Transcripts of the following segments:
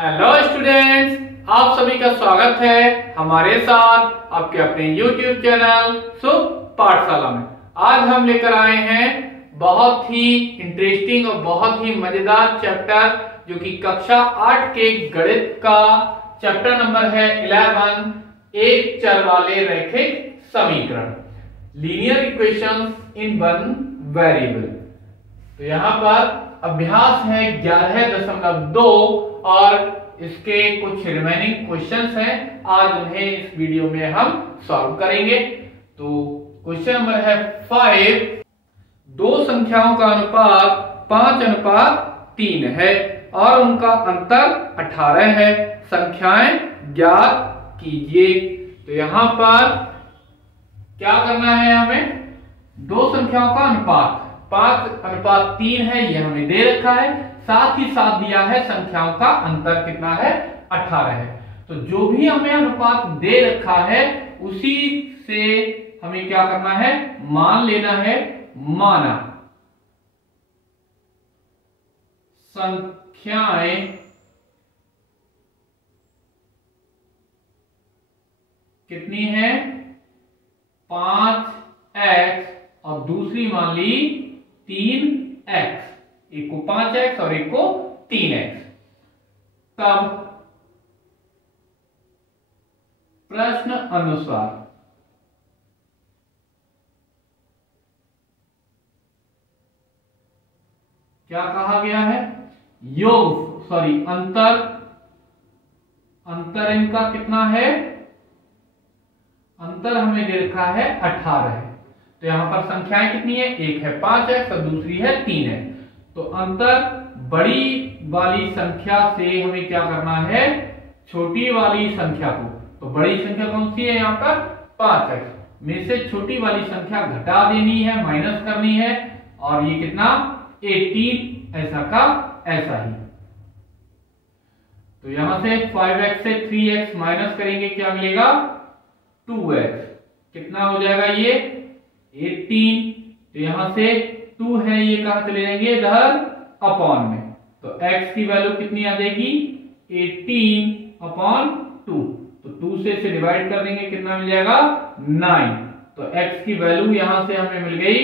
Hello students, आप सभी का स्वागत है हमारे साथ आपके अपने YouTube चैनल शुभ पाठशाला में। आज हम लेकर आए हैं बहुत ही इंटरेस्टिंग और बहुत ही मजेदार चैप्टर, जो कि कक्षा 8 के गणित का चैप्टर नंबर है 11, एक चर वाले रैखिक समीकरण, linear equation in one variable. तो यहाँ पर अभ्यास है 11.2 और इसके कुछ रिमेनिंग क्वेश्चंस हैं। आज उन्हें इस वीडियो में हम सॉल्व करेंगे। तो क्वेश्चन नंबर है 5, दो संख्याओं का अनुपात 5:3 है और उनका अंतर 18 है, संख्याएं ज्ञात कीजिए। तो यहां पर क्या करना है हमें? दो संख्याओं का अनुपात 5:3 है, यह हमें दे रखा है, साथ ही साथ दिया है संख्याओं का अंतर कितना है, 18 है। तो जो भी हमें अनुपात दे रखा है उसी से हमें क्या करना है, मान लेना है। माना संख्याएं कितनी है, 5x और दूसरी मान ली 3x, एक को 5x और एक को 3x। तब प्रश्न अनुसार क्या कहा गया है, अंतर इनका कितना है, अंतर हमें दे रखा है 18 है। तो यहां पर संख्याएं कितनी है, एक है 5x और दूसरी है 3x। तो अंतर बड़ी वाली संख्या से हमें क्या करना है, छोटी वाली संख्या को, तो बड़ी संख्या कौन सी है यहाँ पर, 5x में से छोटी वाली संख्या घटा देनी है, माइनस करनी है, और ये कितना 18 ऐसा का ऐसा ही। तो यहां से 5x से 3x माइनस करेंगे, क्या मिलेगा 2x, कितना हो जाएगा ये 18। तो यहां से 2 है, ये कहां चले जाएंगे, इधर अपॉन में। तो x की वैल्यू कितनी आ जाएगी, 18/2। तो 2 से डिवाइड कर देंगे, कितना मिल जाएगा 9। तो x की वैल्यू यहां से हमें मिल गई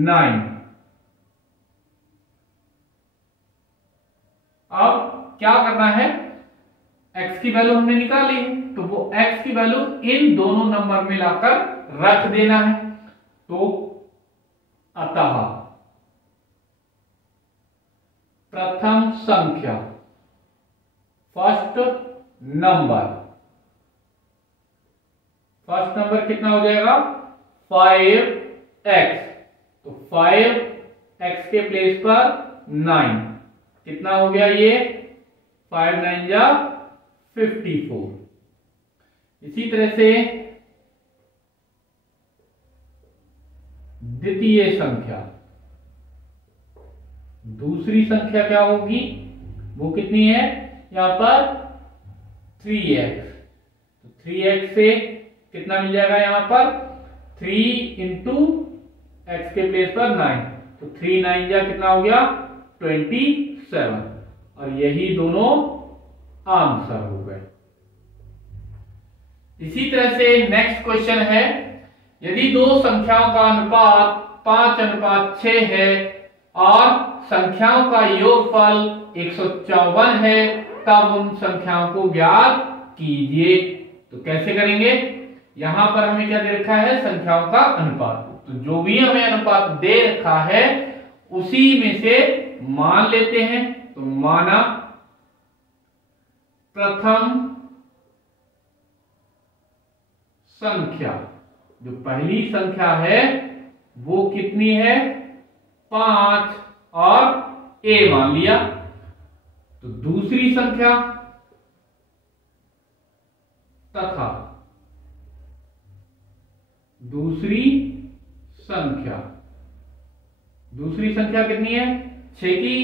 9। अब क्या करना है, x की वैल्यू हमने निकाली है, तो वो x की वैल्यू इन दोनों नंबर में लाकर रख देना है। तो अतः प्रथम संख्या, फर्स्ट नंबर कितना हो जाएगा, 5x। तो 5x के प्लेस पर 9, कितना हो गया ये 5 9 जा 54। इसी तरह से द्वितीय संख्या, दूसरी संख्या क्या होगी, वो कितनी है यहां पर 3x। तो 3x से कितना मिल जाएगा, यहां पर 3 इंटू x के प्लेस पर 9। तो 3 9 जा कितना हो गया 27, और यही दोनों आंसर हो गए। इसी तरह से नेक्स्ट क्वेश्चन है, यदि दो संख्याओं का अनुपात 5:6 है और संख्याओं का योगफल 154 है, तब उन संख्याओं को ज्ञात कीजिए। तो कैसे करेंगे, यहां पर हमें क्या दे रखा है, संख्याओं का अनुपात। तो जो भी हमें अनुपात दे रखा है उसी में से मान लेते हैं। तो माना प्रथम संख्या, जो पहली संख्या है वो कितनी है, 5 और a मान लिया। तो दूसरी संख्या तथा दूसरी संख्या कितनी है, 6 की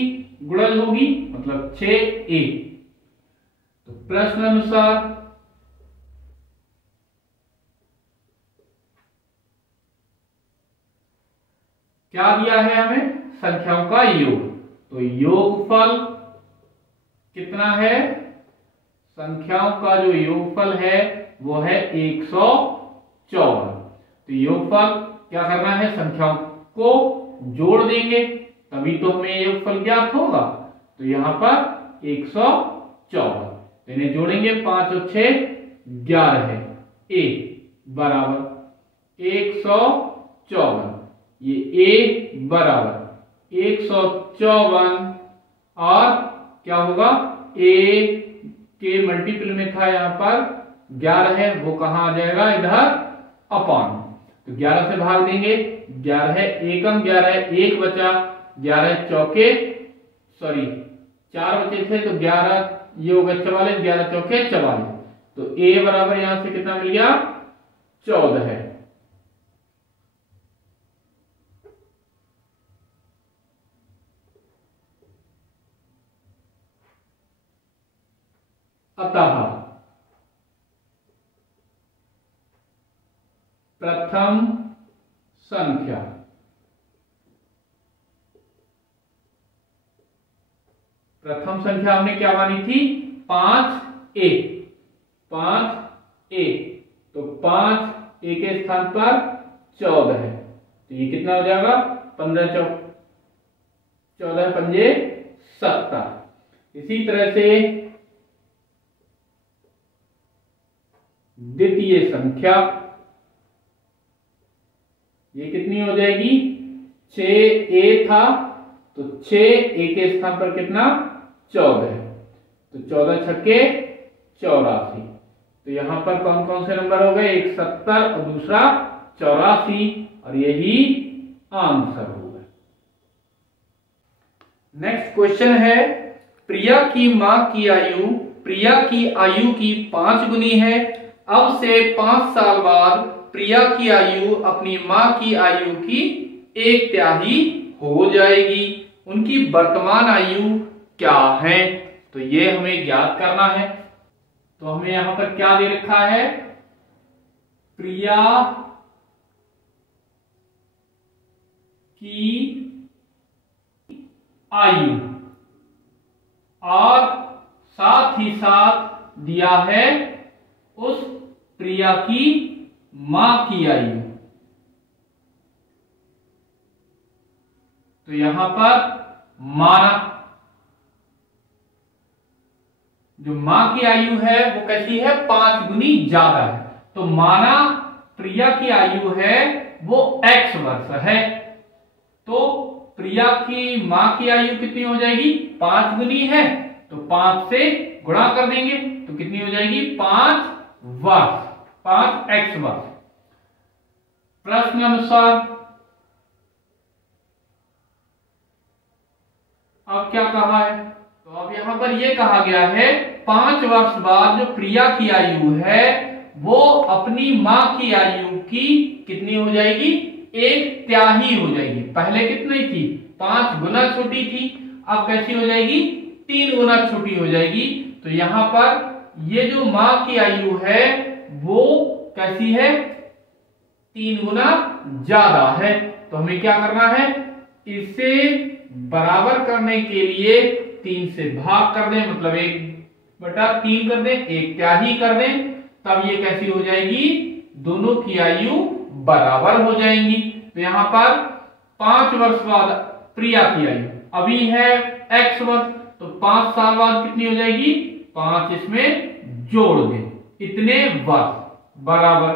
गुणज होगी, मतलब 6a। तो प्रश्न अनुसार क्या दिया है हमें, संख्याओं का योग। तो योगफल कितना है संख्याओं का जो योगफल है वो है 154। तो योगफल क्या करना है, संख्याओं को जोड़ देंगे तभी तो हमें योगफल ज्ञात होगा। तो यहां पर 154, तो इन्हें जोड़ेंगे, 5 और 6 11 है, a बराबर 154, ये a बराबर 154 और क्या होगा, a के मल्टीपल में था यहाँ पर 11 है, वो कहाँ आ जाएगा, इधर अपॉन। तो 11 से भाग देंगे, 11 है एकम, 11 है एक बचा, 11 चौके सॉरी 4 बचे थे, तो 11 ये हो गया 44, 11 चौके 44। तो a बराबर यहां से कितना मिल गया, 14 है। अतः प्रथम संख्या हमने क्या मानी थी, 5a, 5a, तो 5a के स्थान पर 14 है, तो ये कितना हो जाएगा, 15 चौक 14 पंजे 70। इसी तरह से द्वितीय संख्या, ये कितनी हो जाएगी, 6a था, तो 6a के स्थान पर कितना, 14 है, तो 14 छक्के 84। तो यहां पर कौन कौन से नंबर हो गए, एक 70 और दूसरा 84, और यही आंसर होगा। नेक्स्ट क्वेश्चन है, प्रिया की मां की आयु प्रिया की आयु की 5 गुनी है। अब से 5 साल बाद प्रिया की आयु अपनी मां की आयु की 1/3 हो जाएगी। उनकी वर्तमान आयु क्या है, तो ये हमें ज्ञात करना है। तो हमें यहां पर क्या दे रखा है, प्रिया की आयु और साथ ही साथ दिया है उस प्रिया की मां की आयु। तो यहां पर माना जो मां की आयु है वो कैसी है, 5 गुनी ज्यादा है। तो माना प्रिया की आयु है वो x वर्ष है, तो प्रिया की मां की आयु कितनी हो जाएगी, 5 गुनी है, तो 5 से गुणा कर देंगे तो कितनी हो जाएगी, 5 वर्ष, 5x वर्ष। प्रश्न अनुसार अब क्या कहा है, तो अब यहां पर यह कहा गया है 5 वर्ष बाद जो प्रिया की आयु है वो अपनी मां की आयु की कितनी हो जाएगी, 1/3 हो जाएगी। पहले कितनी थी, 5 गुना छोटी थी, अब कैसी हो जाएगी, 3 गुना छोटी हो जाएगी। तो यहां पर ये जो मां की आयु है वो कैसी है, 3 गुना ज्यादा है। तो हमें क्या करना है, इसे बराबर करने के लिए 3 से भाग कर दें, मतलब 1/3 कर दें, 1/3 कर दें, तब ये कैसी हो जाएगी, दोनों की आयु बराबर हो जाएंगी। तो यहां पर 5 वर्ष बाद प्रिया की आयु अभी है x वर्ष, तो 5 साल बाद कितनी हो जाएगी, 5 इसमें जोड़ दें, इतने वर्ष बराबर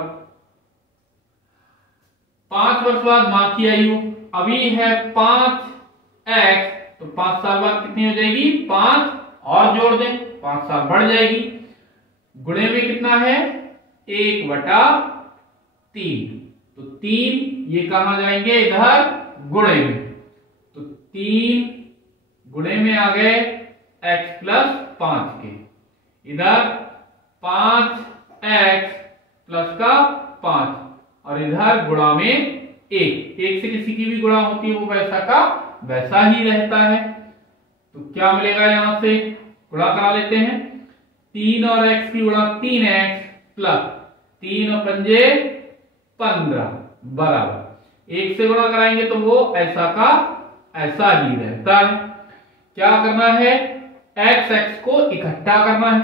5 वर्ष बाद मां की आयु अभी है 5x, तो 5 साल बाद कितनी हो जाएगी, 5 और जोड़ दें, 5 साल बढ़ जाएगी। गुणे में कितना है, 1/3, तो 3 ये कहां जाएंगे, इधर गुणे में, तो 3 गुणे में आ गए x + 5 के, इधर 5x + 5 और इधर गुणा में 1 से किसी की भी गुणा होती है वो वैसा का वैसा ही रहता है। तो क्या मिलेगा, यहां से गुणा करा लेते हैं, 3 और x की गुणा 3x प्लस 3 और 5 15 बराबर 1 से गुणा कराएंगे तो वो ऐसा का ऐसा ही रहता है। क्या करना है, x को इकट्ठा करना है।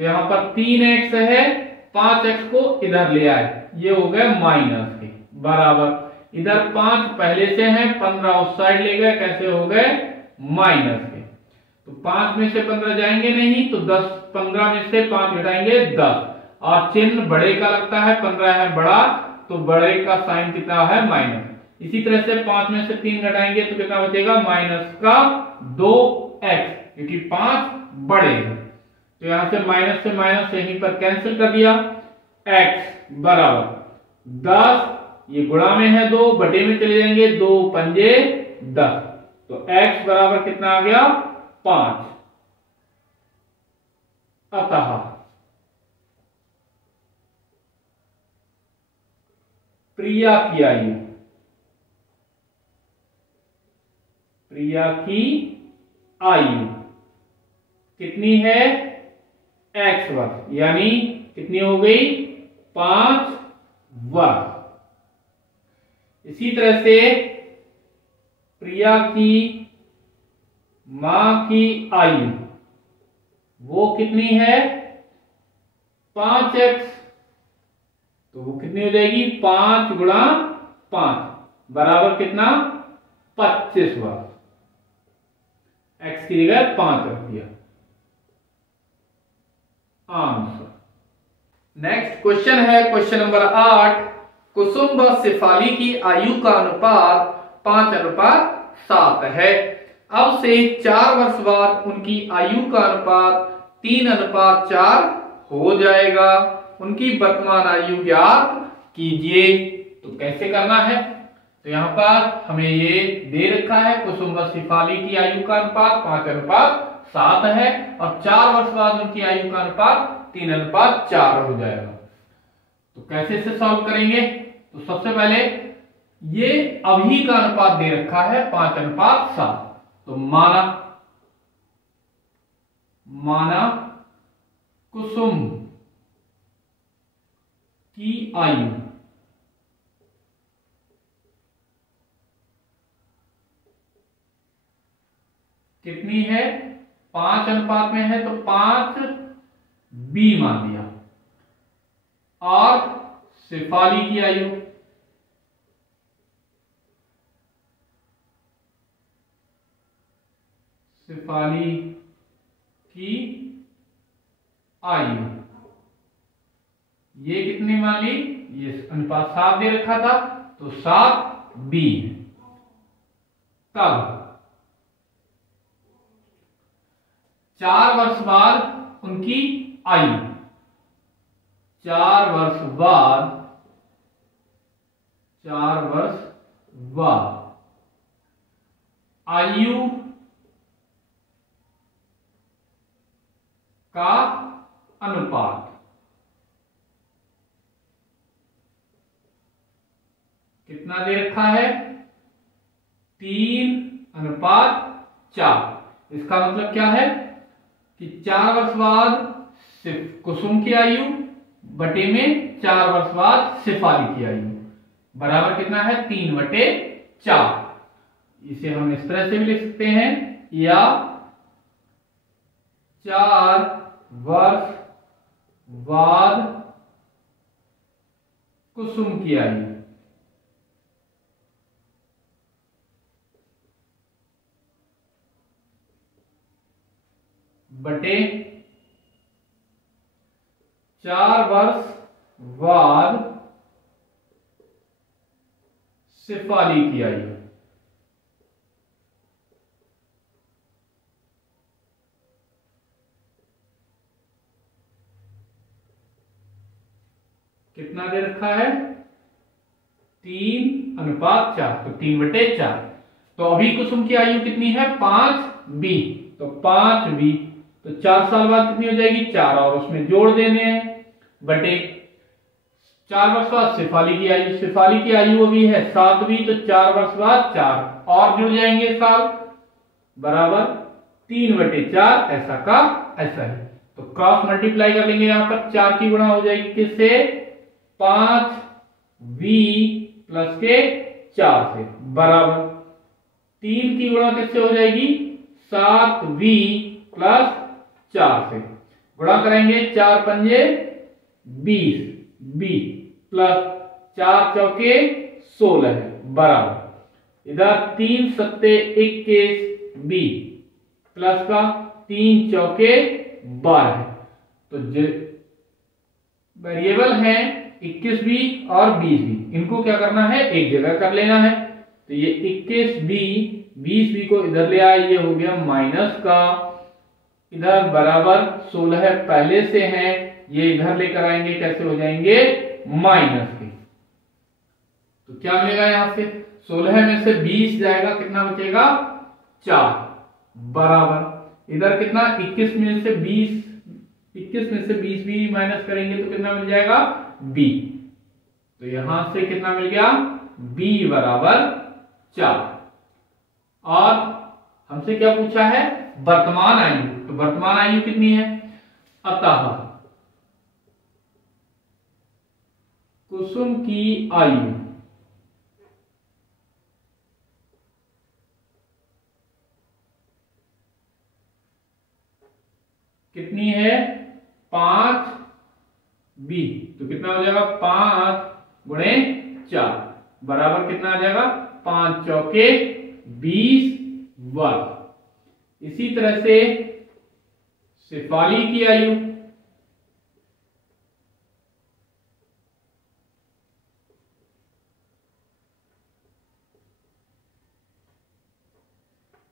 तो यहाँ पर 3x है, 5x को इधर ले आए, ये हो गए माइनस के बराबर। इधर 5 पहले से हैं, 15 उस साइड ले गए, कैसे हो गए माइनस के। तो 5 में से 15 जाएंगे नहीं, तो 10, 15 में से 5 घटाएंगे 10, और चिन्ह बड़े का लगता है, 15 है बड़ा, तो बड़े का साइन कितना है माइनस। इसी तरह से 5 में से 3 घटाएंगे तो कितना बचेगा माइनस का 2x, क्योंकि 5 बड़े हैं। तो यहां से माइनस यहीं पर कैंसिल कर दिया। x बराबर 10, ये गुणा में है 2, बटे में चले जाएंगे, 2 पंजे 10, तो x बराबर कितना आ गया 5। अतः प्रिया की आयु, प्रिया की आयु कितनी है x वर्ष, यानी कितनी हो गई 5 वर्ष। इसी तरह से प्रिया की मां की आयु वो कितनी है 5x, तो वो कितनी हो जाएगी 5 गुणा 5 बराबर कितना 25 वर्ष। x की जगह 5 रख दिया। आंसर। नेक्स्ट क्वेश्चन है क्वेश्चन नंबर 8। कुसुम व शेफाली की आयु का अनुपात 5:7 है। अब से 4 वर्ष बाद उनकी आयु का अनुपात 3:4 हो जाएगा। उनकी वर्तमान आयु ज्ञात कीजिए। तो कैसे करना है, तो यहाँ पर हमें ये दे रखा है कुसुम व शेफाली की आयु का अनुपात 5:7 है, और 4 वर्ष बाद उनकी आयु का अनुपात 3:4 हो जाएगा। तो कैसे इसे सॉल्व करेंगे, तो सबसे पहले ये अभी का अनुपात दे रखा है 5:7, तो माना कुसुम की आयु कितनी है 5 अनुपात में है, तो 5b मान दिया। और शेफाली की आयु ये कितनी मान ली, ये अनुपात 7 दे रखा था, तो 7b। तब 4 वर्ष बाद उनकी आयु, 4 वर्ष बाद आयु का अनुपात कितना दे रखा है 3:4। इसका मतलब क्या है कि 4 वर्ष बाद सिर्फ कुसुम की आयु बटे में 4 वर्ष बाद शेफाली की आयु बराबर कितना है 3/4। इसे हम इस तरह से भी लिख सकते हैं, या 4 वर्ष बाद कुसुम की आयु बटे 4 वर्ष बाद शेफाली की आयु। कितना दे रखा है 3:4, तो 3/4। तो अभी कुसुम की आयु कितनी है 5b, तो 5b, तो 4 साल बाद कितनी हो जाएगी 4, और उसमें जोड़ देने हैं बटे 4 वर्ष बाद शेफाली की आयु अभी है 7b, तो 4 वर्ष बाद 4 और जुड़ जाएंगे साल बराबर 3/4। ऐसा का ऐसा ही, तो क्रॉस मल्टीप्लाई कर लेंगे, यहां पर 4 की गुणा हो जाएगी किससे 5v प्लस के 4 से बराबर 3 की गुणा किससे हो जाएगी 7v प्लस 4 से गुणा करेंगे 4 पंजे 20 बी प्लस 4 चौके 16 है बराबर इधर 3 सत्ते 21 बी प्लस का 3 चौके 12 है। तो वेरिएबल है 21 बी और 20 बी, इनको क्या करना है एक जगह कर लेना है। तो ये 21 बी 20 बी को इधर ले आए, ये हो गया माइनस का, इधर बराबर 16 है पहले से है, ये इधर लेकर आएंगे कैसे हो जाएंगे माइनस के। तो क्या मिलेगा यहां से 16 में से 20 जाएगा, कितना बचेगा 4 बराबर इधर कितना 21 में से 20 भी माइनस करेंगे तो कितना मिल जाएगा b। तो यहां से कितना मिल गया b बराबर 4। और हमसे क्या पूछा है वर्तमान आयु, तो वर्तमान आयु कितनी है, अतः कुसुम की आयु कितनी है 5 बी। तो कितना हो जाएगा 5 गुणे 4 बराबर कितना आ जाएगा 5 चौके 20 वर्ग। इसी तरह से शेफाली की आयु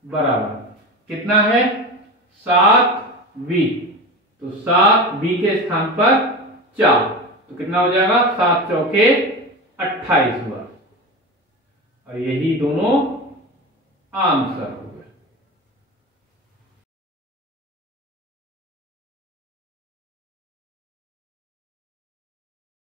बराबर कितना है 7 बी। तो 7 बी के स्थान पर 4, तो कितना हो जाएगा 7 चौके 28 वर्ग। और यही दोनों आंसर